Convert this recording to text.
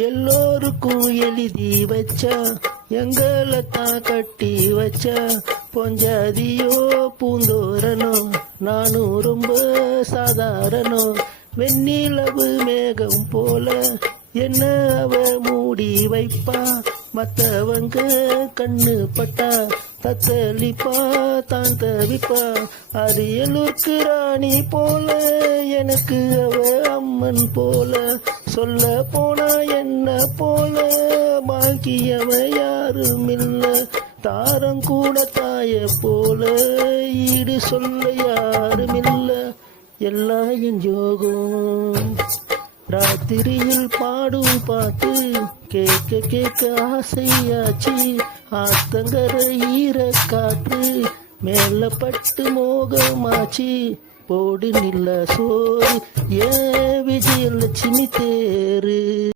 எல்லோருக்கும் எழுதி வச்சா எங்களை தான் கட்டி வச்சா பொஞ்சாதியோ பூந்தோரனோ நானும் ரொம்ப சாதாரணோ வெண்ணிலவு மேகம் போல என்ன அவ மூடி வைப்பா மத்தவங்க கண்ணு பட்டா தத்தளிப்பா தான் தவிப்பா அரியலூர்க்கு ராணி போல எனக்கு அவ அம்மன் போல சொல்ல போனா என்ன போல பாக்கியவ யாரும் இல்ல தாரம் கூட தாய போல ஈடு சொல்ல யாரும் இல்ல எல்லாம் என் யோகம் ராத்திரியில் பாடும் பாட்டு கேட்க கேட்க ஆசையாச்சு ஆத்தங்கர ஈர காற்று மேல பட்டு மோகமாச்சு போடு நில்ல சோறு ஏ விஜயலட்சுமி தேரு